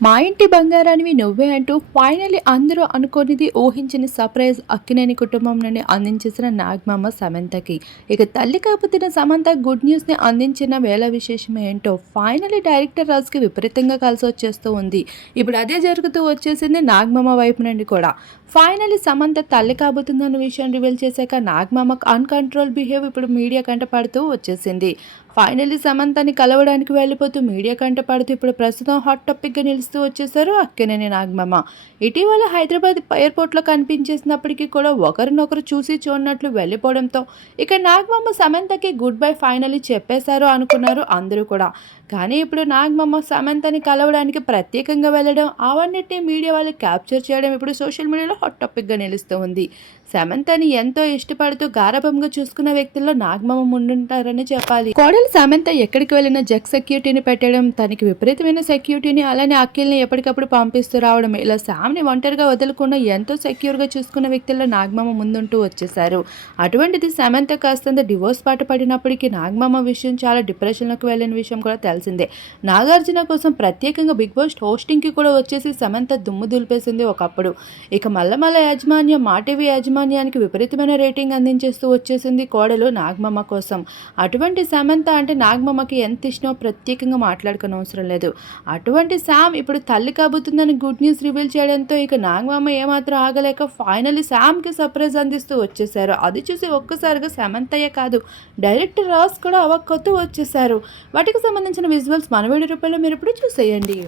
మా ఇంటి బంగారానివి నువ్వే అంటూ ఫైనల్లీ అందరూ అనుకోనిది ఊహించిన సర్ప్రైజ్ అక్కినేని కుటుంబం నుండి అందించేసిన నాగమామ సమంతకి. ఇక తల్లి కాబోతున్న సమంత గుడ్ న్యూస్ని అందించిన వేళ విశేషం ఏంటో ఫైనల్లీ డైరెక్టర్ రాజుకి విపరీతంగా కలిసి వచ్చేస్తూ ఉంది. ఇప్పుడు అదే జరుగుతూ వచ్చేసింది నాగమామ వైపు నుండి కూడా. ఫైనల్లీ సమంత తల్లి కాబోతుందన్న విషయం రివీల్ చేశాక నాగమామ అన్‌కంట్రోల్ బిహేవ్ ఇప్పుడు మీడియా కంట పడుతూ వచ్చేసింది. ఫైనల్లీ సమంతని కలవడానికి వెళ్ళిపోతూ మీడియా కంట పడుతూ ఇప్పుడు ప్రస్తుతం హాట్ టాపిక్‌గా నిలుస్తూ వచ్చేసారు అక్కినేని నాగమామ. ఇటీవల హైదరాబాద్ ఎయిర్‌పోర్ట్‌లో కనిపించేసినప్పటికీ కూడా ఒకరినొకరు చూసి చూడనట్లు వెళ్ళిపోవడంతో ఇక నాగమామ సమంతకి గుడ్ బై ఫైనల్లీ చెప్పేశారు అనుకున్నారు అందరూ కూడా. కానీ ఇప్పుడు నాగమామ సమంతని కలవడానికి ప్రత్యేకంగా వెళ్ళడం, అవన్నిటిని మీడియా వాళ్ళు క్యాప్చర్ చేయడం ఇప్పుడు సోషల్ మీడియాలో హాట్ టాపిక్‌గా నిలుస్తూ ఉంది. సమంతని ఎంతో ఇష్టపడుతూ గారాబంగా చూసుకున్న వ్యక్తుల్లో నాగమామ ముందుంటారని చెప్పాలి. కోడలు సమంత ఎక్కడికి వెళ్ళినా జగ్ సెక్యూరిటీని పెట్టడం, తనకి విపరీతమైన సెక్యూరిటీని అలానే అఖిల్ని ఎప్పటికప్పుడు పంపిస్తూ రావడం, ఇలా శామ్ని ఒంటరిగా వదలకుండా ఎంతో సెక్యూర్గా చూసుకున్న వ్యక్తుల్లో నాగమామ ముందుంటూ వచ్చేశారు. అటువంటిది సమంత కాస్తంత డివోర్స్ పాట పడినప్పటికీ నాగమామ విషయం చాలా డిప్రెషన్లోకి వెళ్ళిన విషయం కూడా తెలిసిందే. నాగార్జున కోసం ప్రత్యేకంగా బిగ్ బాస్ హోస్టింగ్కి కూడా వచ్చేసి సమంత దుమ్ము దులిపేసింది ఒకప్పుడు. ఇక మల్ల యాజమాన్యం మా టీవీ యాజమాన్యానికి విపరీతమైన రేటింగ్ అందించేస్తూ వచ్చేసింది కోడలు నాగమామ కోసం. అటువంటి సమంత అంటే నాగమామకి ఎంత ఇష్టమో ప్రత్యేకంగా మాట్లాడుకోనవసరం లేదు. అటువంటి శామ్ ఇప్పుడు తల్లి కాబోతుందని గుడ్ న్యూస్ రివీల్ చేయడంతో ఇక నాగమామ ఏమాత్రం ఆగలేక ఫైనల్లీ శామ్కి సర్ప్రైజ్ అందిస్తూ వచ్చేశారు. అది చూసి ఒక్కసారిగా సమంతయ్య కాదు, డైరెక్టర్ రాజ్ కూడా అవాక్కవుతూ వచ్చేశారు. వాటికి సంబంధించిన విజువల్స్ మన వీడియో రూపంలో మీరు ఇప్పుడు చూసేయండి.